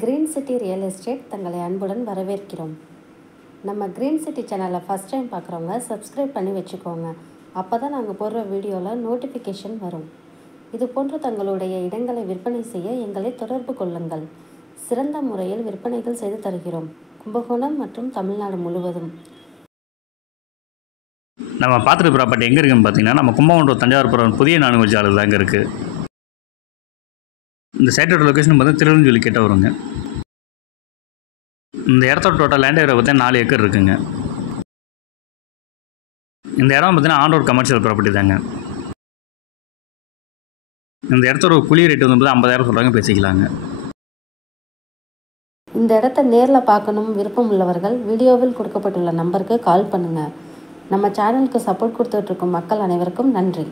Green city real estate தங்களை அன்புடன் வரவேற்கிறோம். நம்ம கிரீன் சிட்டி சேனலை ஃபஸ்ட் டைம் பார்க்குறவங்க சப்ஸ்கிரைப் பண்ணி வச்சுக்கோங்க. அப்போ தான் நாங்கள் போடுற வீடியோவில் நோட்டிஃபிகேஷன் வரும். இது போன்று தங்களுடைய இடங்களை விற்பனை செய்ய எங்களை தொடர்பு கொள்ளுங்கள். சிறந்த முறையில் விற்பனைகள் செய்து தருகிறோம். கும்பகோணம் மற்றும் தமிழ்நாடு முழுவதும். நம்ம பார்த்துட்டு ப்ராப்பர்ட்டி எங்கே இருக்குன்னு பார்த்தீங்கன்னா, நம்ம கும்பகோணம் தஞ்சாவூர் புதிய நான்கு சாலையில் அங்கே இருக்குது. இந்த சைட்டோட லொக்கேஷன் பார்த்தீங்கன்னா திருவஞ்சூலி கிட்ட வருங்க. இந்த இடத்தோட டோட்டல் லேண்ட் ஏரியா பார்த்தீங்கன்னா 4 ஏக்கர் இருக்குங்க. இந்த இடம் பார்த்தீங்கன்னா ஆன் ரோட் கமர்ஷியல் ப்ராப்பர்ட்டி தாங்க. இந்த இடத்தோட குழி ரேட்டு வந்து 50,000 சொல்கிறாங்க, பேசிக்கலாங்க. இந்த இடத்த நேரில் பார்க்கணும் விருப்பம் உள்ளவர்கள் வீடியோவில் கொடுக்கப்பட்டுள்ள நம்பருக்கு கால் பண்ணுங்கள். நம்ம சேனலுக்கு சப்போர்ட் கொடுத்துட்ருக்கும் மக்கள் அனைவருக்கும் நன்றி.